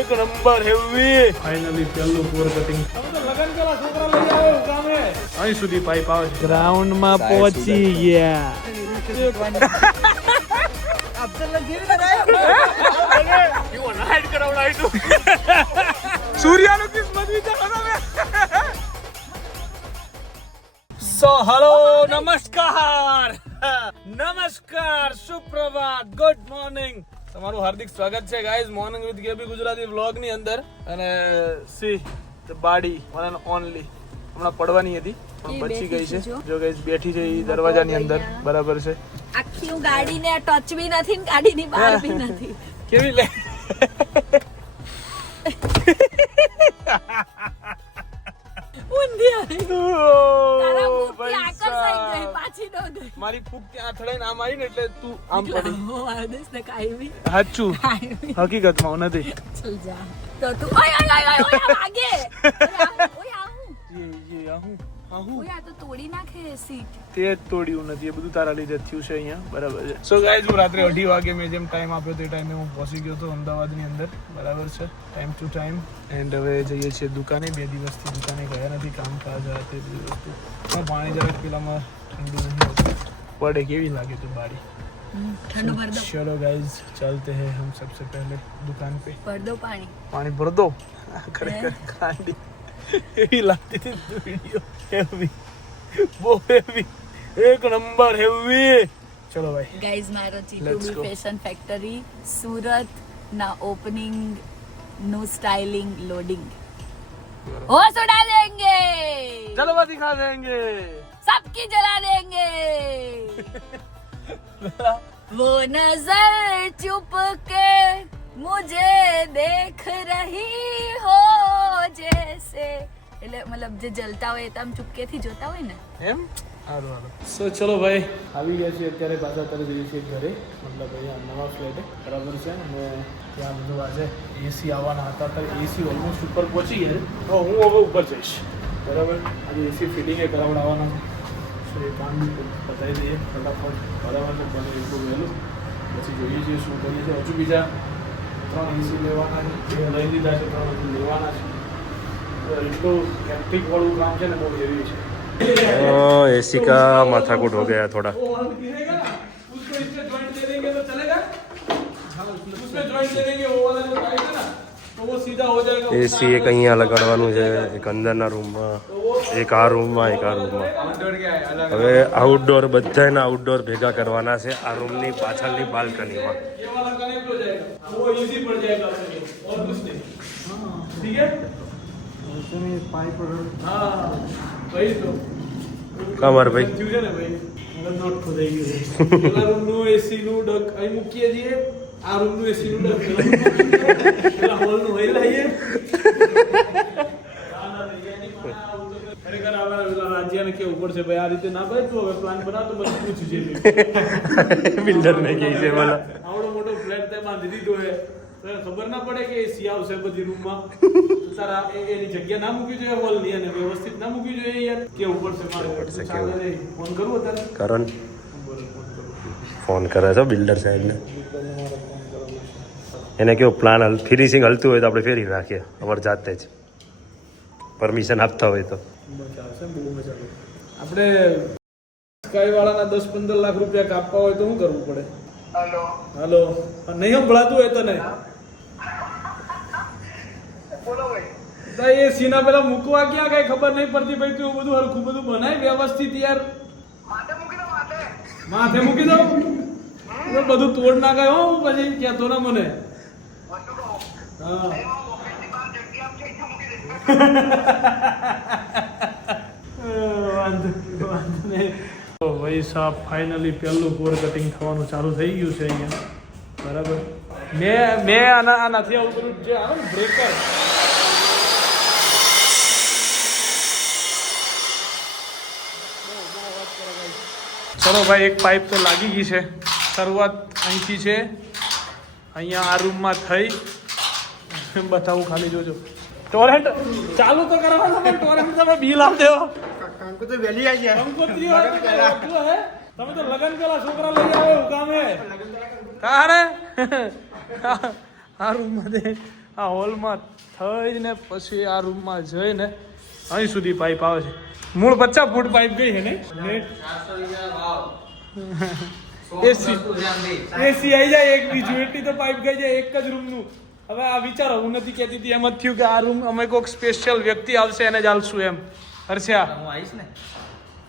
એક number heavy finally પહેલું core cutting તમે તો લગન પેલા છોકરા લઈ આવ્યો ગામે અહીં સુધી પાઇપ આવે છે ગ્રાઉન્ડ માં પહોંચી ગયા સૂર્યાનું કિસ્મત વિચારો સો હેલો નમસ્કાર સુપ્રભાત ગુડ મોર્નિંગ તમારું હાર્દિક સ્વાગત છે guys morning with KB Gujarati vlog ની અંદર અને સી ધ બાડી વન એન્ડ ઓનલી હમણાં પડવાની હતી પણ બચી ગઈ છે જો ગાઈઝ બેઠી છે ઈ દરવાજાની અંદર બરાબર છે આખી હું ગાડીને ટચ બી નથી ને ગાડીની બહાર બી નથી કેવી લે મારી ફૂક ત્યાં અથડાઈને આમ આવી ને એટલે તું આમ પડી સાચું હકીકતમાં નથી ચલ જા તો તું ઓય આગે ઓય આ તો તોડી નાખે સીટ તે જ તોડ્યું નથી એ બધું તારા લીધે થયું છે અહીંયા બરાબર છે સો ગાઈઝ હું રાત્રે 2:30 વાગે મેં જેમ ટાઈમ આપ્યો તે ટાઈમે હું પહોંચી ગયો હતો અમદાવાદની અંદર બરાબર છે ટાઈમ ટુ ટાઈમ એન્ડ હવે જઈએ છીએ દુકાને 2 દિવસથી દુકાને ગયા નથી કામકાજ આ તે બધી વસ્તુ પાણી જરાક પેલામાં ઠંડુ નહીં હોતું પડે કેવી લાગે તો બારી ठंडो भर दो चलो गाइस चलते हैं हम सबसे पहले दुकान पे भर दो पानी भर दो खड़े खांडी हेवी लगती थी वीडियो हेवी वो हेवी एक नंबर हेवी चलो भाई गाइस मारो G2B फैशन फैक्टरी सूरत ना ओपनिंग नो स्टाइलिंग लोडिंग हो सुना देंगे जलवा दिखा देंगे सबकी जला देंगे वो नजर चुप के मुझे देख रही हो जैसे એટલે મતલબ જે જલતા હોય તો આમ ચુપકેથી જોતા હોય ને એમ હારું હારું સો ચલો ભાઈ આવી ગયા છીએ અત્યારે પાછા તરત જઈએ છીએ ઘરે મતલબ અહીંયા નવા ફ્લેટે બરાબર છે અને ત્યાં બધું આજે એસી આવવાના હતા તો એસી ઓલમોસ્ટ ઉપર પહોંચી ગયા તો હું હવે ઉપર જઈશ બરાબર આજે એસી ફિટિંગ કરાવડાવવાના છે સો એ કામ બતાવી દઈએ ફટાફટ બરાબર છે બને એટલું વહેલું પછી જોઈએ છીએ શું કરીએ છીએ હજુ બીજા 3 એસી લેવાના છે જે લઈ લીધા છે 3 હજુ લેવાના છે તો એટલું કેમ્પિંગ વાળું કામ છે ને બહુ હેવી છે एसी का माथा कूट हो गया थोड़ा उसको इसमें जॉइंट दे देंगे तो चलेगा उसमें जॉइंट दे देंगे वो वाला जो टाइट है ना तो वो सीधा हो जाएगा एसी एक અહીંયા લગાડવાનું છે એક અંદરના રૂમમાં એક આ રૂમમાં એક આ રૂમમાં હવે આઉટડોર બધાના આઉટડોર ભેગા કરવાના છે આ રૂમની પાછળની બાલ્કનીમાં ये वाला कनेक्ट हो जाएगा वो इजी पड़ जाएगा अपने लिए और कुछ नहीं ठीक है उसमें पाइप हाँ वही तो કમર ભાઈ થયું છે ને ભાઈ મતલબ નોટ ખોદાઈ ગયું છે પેલા રૂમનું એસી નું ડક અહીં મૂકીએ છીએ આ રૂમનું એસી નું ડક પેલા હોલનું અહીં લાવીએ ખરેખર આવા રાજ્યને કેવું પડશે ભાઈ આ રીતે ના ભાઈ તું હવે પ્લાન બનાવ તો બધું પૂછજે બિલ્ડર ને કહે છે બોલા આવડો મોટો ફ્લેટ તે બાંધી દીધો હે ખબર ના પડે કે એસી આવશે બધી રૂમમાં તારા એની જગ્યા ના મૂકવી જોઈએ હોલ ની અને વ્યવસ્થિત ના મૂકવી જોઈએ યાર કેવું પડશે મારે ફોન કરું અત્યારે કરણ ફોન કરે છે બિલ્ડર સાહેબને એને કેવું પ્લાન ફિનિશિંગ હલતું હોય તો આપણે ફેરી નાખીએ અમારે જાતે જ પરમિશન આપતા હોય તો આપણે સ્કાય વાળાના 10-15 લાખ રૂપિયા કાપવા હોય તો શું કરવું પડે હેલો નહીં સંભળાતું હોય તો નહીં એ સીના પેલા મૂકવા ક્યાં કઈ ખબર નહીં પડતી ભાઈ તું બધું હરખું બધું બનાય વ્યવસ્થિત યાર માથે મૂકી દઉં બધું તોડ ના ગયો હું પછી કહેતો ના મને હા ભાઈ સાહેબ ફાઇનલી પહેલું કોર કટિંગ થવાનું ચાલુ થઈ ગયું છે અહીંયા બરાબર મેં આ નથી આવું પેલું જે આવે ને બ્રેકર ચલો ભાઈ એક પાઇપ તો લાગી ગઈ છે શરૂઆત અહીંથી છે અહીંયા આ રૂમમાં થઈ બતાવું ખાલી જોજો ટોરેન્ટ ચાલુ તો કરવાનું પણ ટોરેન્ટ તમે બિલ આપ દેવો કંકુ તો વેલી આવી ગયા કંકોત્રી વાળો હે તમે તો લગન પેલા છોકરા લઈ આવ્યો ગામે કારે આ રૂમ માં આ હોલમાં થઈને પછી આ રૂમમાં જઈને અહીં સુધી પાઇપ આવે છે. મૂળ 50 ફૂટ પાઇપ ગઈ છે ને એસી આવી જાય એક બીજું એટલી તો પાઇપ ગઈ જાય એક જ રૂમનું. હવે આ વિચારો, હું નથી કહેતી હતી, એમ જ થયું કે આ રૂમ અમે કોઈક સ્પેશિયલ વ્યક્તિ આવશે એને જ આલશું એમ. હર્ષા હું આવીશ ને,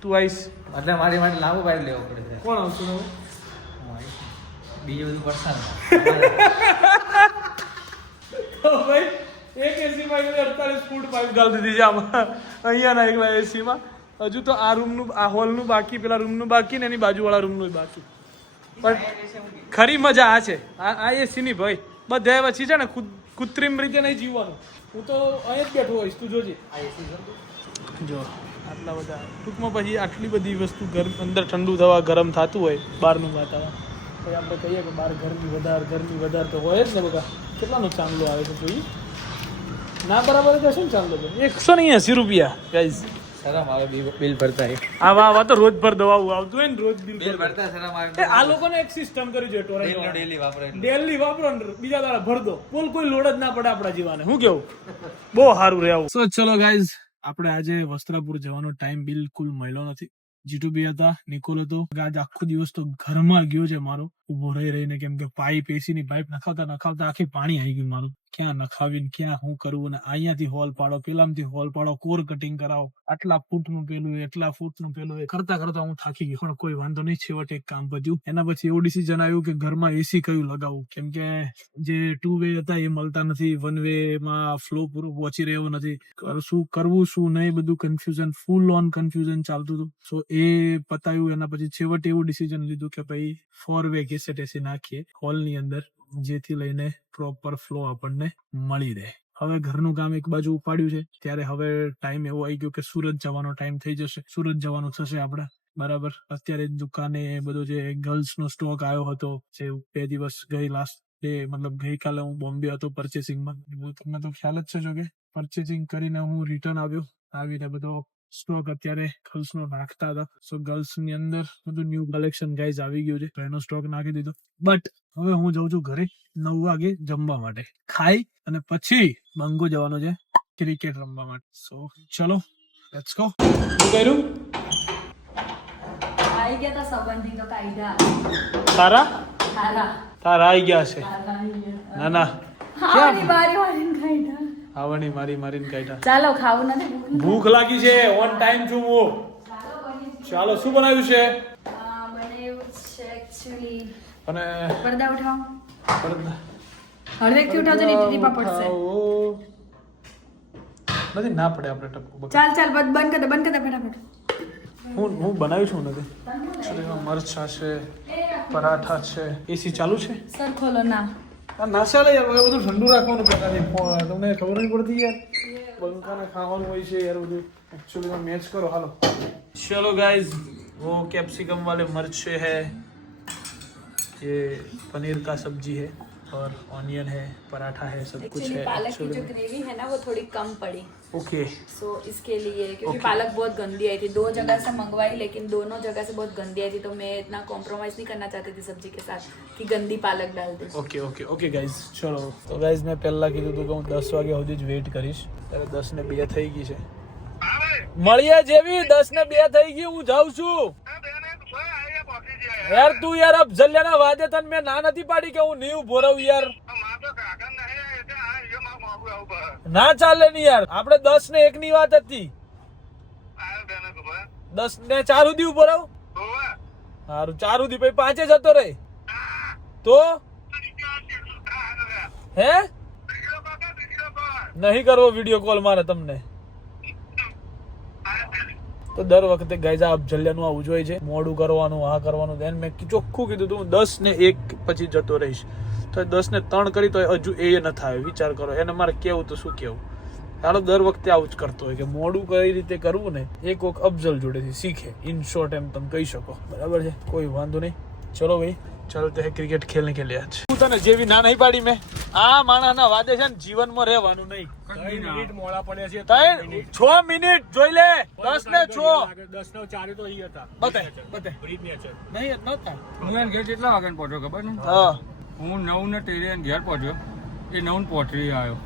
તું આવીશ એટલે મારી માટે લાંબુ પાઇપ લેવો પડે છે. કોણ આવશે? હું આવીશ, બીજું બધું પડશે તો ભાઈ એક એસીમાં 48 ફૂટ પાઇપ ગાળી દીધી છે આમાં અહીંયાના એકલા એસીમાં. હજુ તો આ રૂમનું, આ હોલનું બાકી, પેલા રૂમનું બાકી ને એની બાજુવાળા રૂમનું બાકી. પણ ખરી મજા આ છે, આ એસીની ભાઈ. બધા પછી છે ને કૃત્રિમ રીતે નહીં જીવવાનું. હું તો અહીં જ બેઠો હોઈશ, તું જોજે. જો આટલા બધા ટૂંકમાં પછી આટલી બધી વસ્તુ ઘર અંદર ઠંડુ થવા ગરમ થતું હોય બહારનું વાતાવરણ, પછી આપણે કહીએ કે બહાર ગરમી વધારે તો હોય જ ને. બકા કેટલાનો ચાંદલો આવે છે જોઈએ ના, બરાબર જ હશે ને ચાંદલો? 180 રૂપિયા ગાઈઝ. શરમ આવે બિલ ભરતા. આવા તો રોજ ભર દવાઓ આવતું હોય ને, રોજ બિલ ભરતા શરમ આવે. આ લોકોને એક સિસ્ટમ કરી જોઈએ ટોરેન્ટ ડેલી વાપરે, ડેલી વાપરો ને બીજા દાડા ભર દો. બોલ, કોઈ લોડ જ ના પડે આપણા જીવાને. શું કેવું? બહુ સારું રહે આવું. સો ચલો ગાઈઝ, આપણે આજે વસ્ત્રાપુર જવાનો ટાઈમ બિલકુલ મળ્યો નથી. જીટુબી હતા, નિકોલ હતો. આજ આખો દિવસ તો ઘરમાં ગયો છે મારો, ઉભો રહીને, કેમ કે પાઇપ, એસી ની પાઇપ નખાવતા આખી પાણી આવી ગયું મારું. ક્યાં નખાવીને ક્યાં શું કરવું, ને અહીંયાથી હોલ પાડો, પેલામાંથી હોલ પાડો, કોર કટિંગ કરાવો, આટલા ફૂટનું પેલું, એટલા ફૂટનું પેલું, કરતા હું થાકી ગયો. પણ કોઈ વાંધો નહીં, છેવટે એક કામ પત્યું. એના પછી એવું ડિસિઝન આવ્યું કે ઘરમાં એસી કયું લગાવવું, કેમ કે જે 2 વે હતા એ મળતા નથી, 1 વે માં ફ્લો પૂરો પહોંચી રહ્યો નથી. શું કરવું શું નહીં બધું કન્ફ્યુઝન, ફૂલ ઓન કન્ફ્યુઝન ચાલતું હતું. સો એ પતાવ્યું. એના પછી છેવટે એવું ડિસિઝન લીધું કે ભાઈ 4 વે કેસેટ એસી નાખીએ હોલની અંદર, જેથી લઈને પ્રોપર ફ્લો આપણને મળી રહે. હવે ઘરનું કામ એક બાજુ ઉપાડ્યું છે, ત્યારે હવે ટાઈમ એવો આવી ગયો કે સુરત જવાનો ટાઈમ થઈ જશે. સુરત જવાનું થશે આપણે, બરાબર. અત્યારે દુકાને બધો જે ગર્લ્સ નો સ્ટોક આવ્યો હતો, જે 2 દિવસ ગઈ લાસ્ટ ડે, મતલબ ગઈકાલે હું બોમ્બે હતો પરચેસિંગમાં. તમને તો ખ્યાલ જ છે, જો કે પરચેસિંગ કરીને હું રિટર્ન આવીને બધો સ્ટોક અત્યારે ગર્લ્સ નો નાખતા હતા. સો ગર્લ્સ ની અંદર બધું ન્યૂ કલેક્શન ગાઈઝ આવી ગયું છે, તો એનો સ્ટોક નાખી દીધો. બટ હવે હું જાઉં છું ઘરે 9 વાગે જમવા માટે. ખાઈ અને પછી બંગો જવાનો છે ક્રિકેટ રમવા માટે. સો ચલો લેટ્સ ગો. શું કર્યું? આવી ગયા તા સંબંધી તો કાયદા તારા આવી ગયા છે? તારા ના ના, હારી બારી વાળીને કાયદા. આવવાની મારીને કાઢ્યા. ચાલો, ખાવું નથી, ભૂખ લાગી છે, ઓન ટાઈમ છું હું. ચાલો, શું બનાવ્યું છે? બનાવ્યું છે એક્ચ્યુઅલી અને પડદા ઉઠાવો. હળવેકથી ઉઠાવજો ને ટીપા પડશે. નથી ના પડે, આપણે ટપકું. ચાલ બંધ કર દે ફટાફટ. હું બનાવ્યું છું નથી. એમાં મરચા છે, પરાઠા છે. એસી ચાલુ છે? સર ખોલો ના. ના ચાલે યાર, હવે બધું ઠંડુ રાખવાનું પહેલાથી. તમને ખબર નહીં પડતી યાર, બંકાને ખાવાનું હોય છે યાર બધું. एक्चुअली मैच करो, हालो. चलो गाइज, वो कैप्सिकम वाले मर्चे है, ये पनीर का सब्जी है और ऑनियन है, पराठा है, सब कुछ है. पालक की जो ग्रेवी है ना वो थोड़ी कम पड़ी. ओके. सो इसके लिए, क्योंकि पालक बहुत गंदी आई थी, 2 जगह से मंगवाई, लेकिन दोनों जगह से बहुत गंदी आई थी, तो मैं इतना कॉम्प्रोमाइज नहीं करना चाहती थी सब्जी के साथ कि गंदी पालक डाल दे. ओके गाइज, चलो. तो गाइज मैं પહેલા કીધું હતું કે હું 10 વાગ્યા સુધી જ વેઇટ કરીશ, ત્યારે 10 ને 2 થઈ ગઈ છે. મળીએ જેવી 10 ને 2 થઈ ગઈ, હું જાઉં છું યાર. તું યાર અફઝલિયાના વાદે તને મેં ના નથી પાડી કે હું નહીં ઉભો રહું યાર. ના ચાલે નહીં યાર, આપણે 10 ને 1 ની વાત હતી. 10 ને 4 સુધી ઉભો રહું. સારું, 4 સુધી પછી 5 જતો રહે તો હે નહીં કરવો વિડીયો કોલ મારે તમને. તો દર વખતે ગાઈઝ આ અફઝલિયાનું આવું જોઈએ છે, મોડું કરવાનું, આ કરવાનું. દેન મેં ચોખ્ખું કીધું તું 10 ને 1 પછી જતો રહીશ, તો 10 ને 3 કરી તો હજુ એ ન થાય. વિચાર કરો, એને મારે કેવું તો શું કેવું. તારો દર વખતે આવું જ કરતો હોય કે મોડું કઈ રીતે કરવું ને, એક વખત અફઝલ જોડેથી શીખે. ઇન શોર્ટ એમ તમે કહી શકો, બરાબર છે, કોઈ વાંધો નહીં. ચલો ભાઈ, ચલતે હે ક્રિકેટ ખેલને કે લીએ. આજ હું તને જેવી ના નહીં પાડી મેં, આ માણસના વાદે છે ને જીવનમાં રહેવાનું નહીં. 3 મિનિટ મોડા પડ્યા છે, 6 મિનિટ જોઈ લે. 10 ને 6, 10 ને 4 તો અહીં હતા. બતે બ્રિજ ની અસર નહીં નતા. હું એને ઘેર કેટલા વાગે પહોંચ્યો ખબર ને? હા, હું 9 ને 13 ઘેર પહોંચ્યો. એ નવું પોટરી આવ્યો.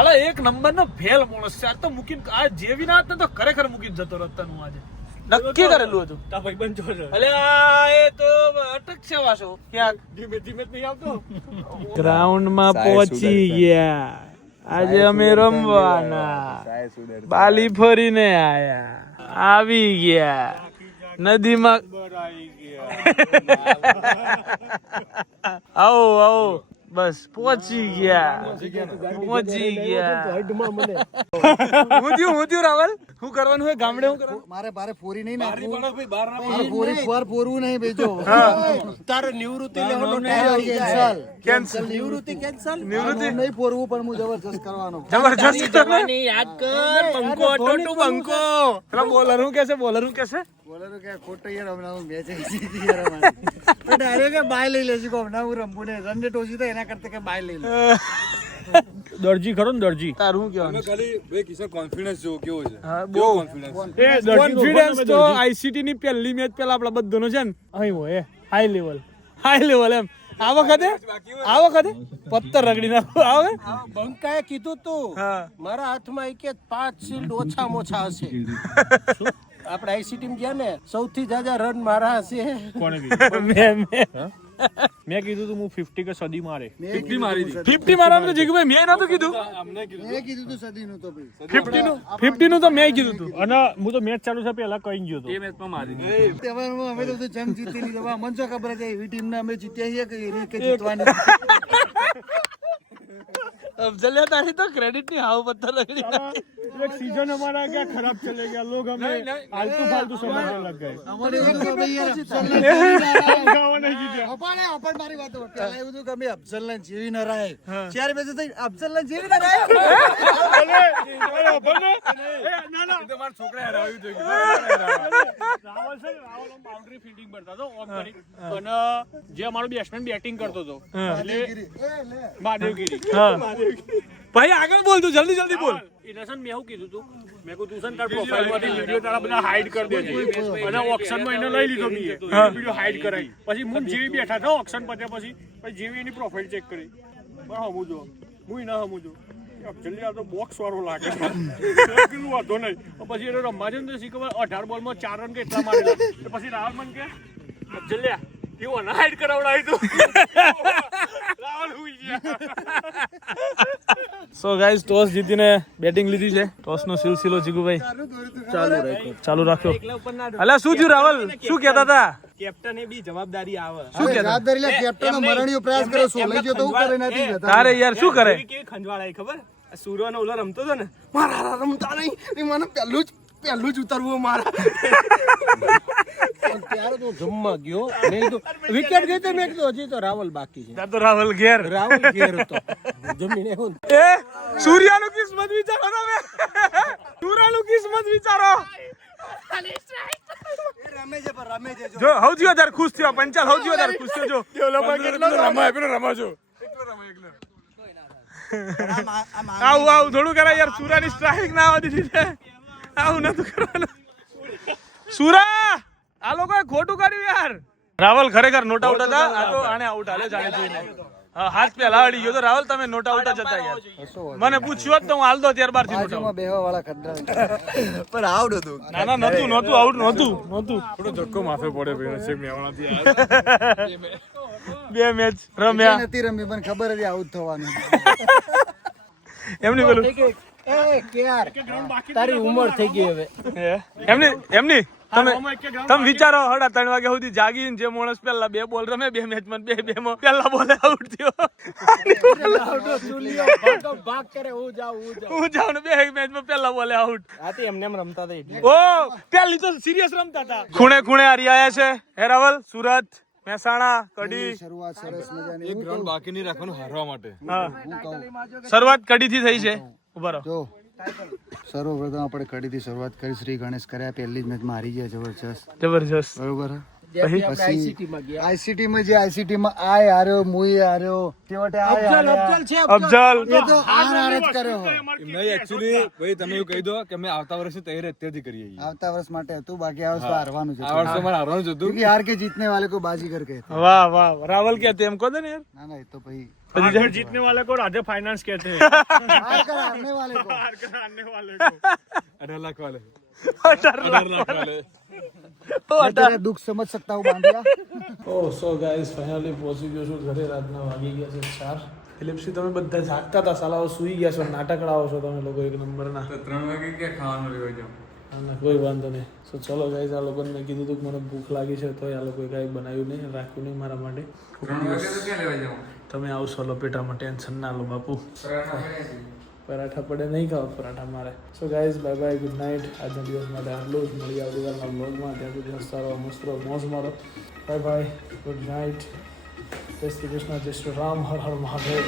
અલા એક નંબર નો ફેલ માણસ છે. આ તો મૂકીને આ જેવી ના ને તો ખરેખર મૂકીને જતો રસ્તા નું આજે નક્કી કરેલું હતું. તા ભાઈ બંધ છો. અલ્યા એ તો અટક છે વાસો ક્યાંક ધીમે ધીમે નહીં આવતો. ગ્રાઉન્ડ માં પહોંચી ગયા. આજે અમે રમવાના બાલી ફરીને આયા આવી ગયા નદીમાં. આવો આવો બસ પહોંચી ગયા. હું થયું રાવલ શું કરવાનું હોય ગામડે? શું કરવાનું? મારે બારે ફોરી નહીં નાખવું. ફોરી પર ફોરવું નહીં બેજો. તારે નિવૃત્તિ લેવાનો ટાઈમ આવી ગયો. કેન્સલ. નિવૃત્તિ કેન્સલ. નિવૃત્તિ નહીં ફોરવું પણ હું જબરજસ્ત કરવાનો. જબરજસ્ત કરવાની. યાદ કર બંકો ટોટુ બંકો. પેલા બોલર હું કેસે બોલરો કે ખોટો યાર હમણાં હું મેચ જીતી યાર અમારી. તો ડાયરેક્ટ કે બાય લઈ લેજો. હમણાં હું રમવું ને રન રેટ ઓછી થાય એના કરતા કે બાય લઈ લે. દરજી ખરો ને દરજી. તારું શું કહેવાનું? ખાલી ભાઈ કિશોર કોન્ફિડન્સ જો કેવો છે. હા, બહુ કોન્ફિડન્સ તો આઈસીટી ની પહેલી મેચ પેલા આપડા બધોનો છે ને અહીં હોય હાઈ લેવલ એમ. આ વખતે પત્તર રગડી નાખો આવે. બંકાએ કીધું તું મારા હાથમાં એક 5 શિલ્ડ ઓછામાં ઓછા હશે. આપણે આઈસીટી માં ગયા ને સૌથી જ્યાદા રન મારા હશે. કોણે કીધું? મેં કીધું તું હું 50 કે સદી મારે 50 મારી હતી. 50 મારવાનું તો જીગભાઈ મેં નતું કીધું. મેં કીધું તું સદીનું તો ભાઈ 50 નું તો મેં કીધું તું. અને હું તો મેચ ચાલુ છે પેલા કહી ગયો એ મેચમાં મારી હતી. તહેવારમાં અમે તો જંગ જીતી લીધો. મને શું ખબર છે એવી ટીમને અમે જીત્યા છીએ કે જીતવાની. અફઝલિયા તારી તો ક્રેડિટ ની હાવ પત્તર રગડી નાખી. એક સીઝન हमारा क्या खराब चले गया लोग हमें आलतू फालतू समझने लग गए. અમારે એવું કે ભાઈ યાર અફઝલને અપણ મારી વાતો પહેલા એવું હતું કે અમે અફઝલને જેવી ન રાય. ચાર મેચ થઈ અફઝલને જેવી ન રાય. તમારા છોકરા હરાવ્યું છે. રાવલ છે ને, રાવલ બાઉન્ડ્રી ફિલ્ડિંગ કરતો હતો ઓફ કરી અને જે અમારો બેટ્સમેન બેટિંગ કરતો હતો એટલે મહાદેવગીરી. ભાઈ આગળ બોલ તું જલ્દી બોલ. ઇનોસન્ટ મેં એવું કીધું તું મેં કહું તું છે ને તાર પ્રોફાઇલમાંથી વિડિયો તારા બધા હાઈડ કરી દેજે અને ઓક્શનમાં એને લઈ લીધો બીએ વિડિયો હાઈડ કરાવી પછી મું જેવી બેઠા હતા ઓક્શન પત્યા પછી જેવી એની પ્રોફાઇલ ચેક કરી બરાબર હમુજો હું ના હમુજો જલ્દી આ તો બોક્સ વાળો લાગે કીધું વાંધો નહીં પછી એને રમવા છે ને તો શીખવા 18 બોલમાં 4 રન કે એટલા મારેલા પછી રાહુલ મન કે જલ્યા કેવો હાઈડ કરાવડાવી તું રાહુલ હુઈ ગયા. સો ગાઈઝ ટોસ જીતીને બેટિંગ લીધી છે. ટોસ નો સિલસિલો જીગુભાઈ ચાલુ રાખ્યો. અલા શું થયું રાવલ શું કહેતા હતા? કેપ્ટન એ બી જવાબદારી આવે. શું કહેતા? જવાબદારી લે કેપ્ટનનો મરણીયો પ્રયાસ કર્યો. સો લઈ ગયો તો હું કરે નથી જતા. તારે યાર શું કરે? કેવી ખંજવાળાઈ ખબર? સૂર્ય નો ઓલો રમતો હતો ને મારા રમતા નહીં મને પહેલું જ ઉતરવું મારા. ત્યારે તો જમવા ગયો નહીં તો વિકેટ ગઈ તો મેં કીધું હજી તો રાવલ બાકી છે. તો રાવલ ઘેર હતો જમીને હું એ સૂર્યાનું કિસ્મત વિચારો તમે. સૂર્યાનું કિસ્મત વિચારો. રમે છે પણ રમે છે જો હૌથી વધારે ખુશ થયો પંચાલ હૌથી વધારે ખુશ થયો. જો રમાજો આવું થોડું કરાય યાર. સુરાની સ્ટ્રાઇક ના આવતી દીધી આવું નતું કરવાનું. સુરા આ લોકોએ ખોટું કર્યું યાર. રાવલ ખરેખર નોટ આઉટ હતા. આ તો આને આઉટ હાલે જાણે જોઈને હાથ પેલા અડી ગયો તો રાવલ તમે નોટ આઉટ જ હતા યાર. મને પૂછ્યું હોત તો હું હાલ દો ત્યાર બાર થી નોટ આઉટ. બેહવા વાળા ખડ્ડા પણ આવડ હતું. ના નતું આઉટ નતું. થોડો ધક્કો માથે પડે ભાઈ નસીબ મેવાણાથી બે મેચ રમ્યા નથી રમી પણ ખબર હતી આઉટ થવાનું. એમની પેલું તારી ઉંમર થઈ ગઈ હવે. એમની તમે વિચારો 3:30 વાગ્યા સુધી જાગીને જે માણસ પેલા 2 બોલ રમે 2 મેચમાં 2 માં પેલા બોલે આઉટ થયો. ભાગ કરે હું જાઉં ને 2 મેચમાં પેલા બોલે આઉટ. આથી એમને એમ રમતા હતા એટલે. ઓ પેલી તો સિરિયસ રમતા હતા. ખૂણે હારી આયા છે હેરાવલ સુરત મહેસાણા કડી. શરૂઆત સરસ મજાની. એક ગ્રાઉન્ડ બાકી નહીં રાખવાનું હારવા માટે. હા શરૂઆત કડી થી થઈ છે. ઉભા રહો. જો સર્વપ્રથમ આપણે કડીથી શરૂઆત કરી. શ્રી ગણેશ કર્યા પહેલી જ મેચમાં હારી ગયા જબરજસ્ત બરોબર. પછી આઈસીટી માં જે આઈસીટી માં આય હાર્યો મુય હાર્યો છેવટે અફઝલ એ તો હાર જ કર્યો. નહીં એકચ્યુઅલી ભાઈ તમે એવું કહી દો કે અમે આવતા વર્ષે તૈયારી અત્યારથી કરીએ છીએ. આવતા વર્ષ માટે હતું બાકી આ વર્ષ તો હારવાનું છે. આ વર્ષે અમારે હારવાનું જ હતું. क्योंकि हार के जीतने वाले को बाजीगर कहते हैं. વાહ રાવલ કે તેમ કહો ને યાર. ના એ તો ભાઈ हार जीतने वाले को राधे फाइनेंस कहते हैं हार कर हारने वाले को हार कर हारने वाले को 18 लाख वाले 18 लाख वाले मैं तेरा दुख समझ सकता हूँ बांधिया ઓ સો ગાઈઝ ફાઇનલી પહોંચી ગયો છું ઘરે. રાતના વાગી ગયા છે 4. ફિલિપ્સી તમે બધા જાગતા હતા સાલાઓ સુઈ ગયા છો, નાટકડાઓ છો તમે લોકો એક નંબરના. 3 વાગે ક્યાં ખાવાનું લેવા જાવ? ના કોઈ વાંધો નહીં. સો ચલો ગાઈઝ, આ લોકોને મેં કીધું હતું કે મને ભૂખ લાગી છે તો આ લોકોએ કાંઈ બનાવ્યું નહીં, રાખ્યું નહીં મારા માટે. 3 વાગે તો ક્યાં લેવા જાવ? તમે આવશો લપેટામાં, ટેન્શન ના લો બાપુ. પરાઠા પડે નહીં ખાવ પરાઠા મારે. So guys bye bye, good night. આજના દિવસ માટે આટલું જ. મળીએ આવતીકાલના બ્લોગમાં. ત્યાં સુધી હસતા રહો, મસ્ત રહો, મોજ મારો. Bye bye, good night. જય શ્રી કૃષ્ણ, જય શ્રી રામ, હર હર મહાદેવ.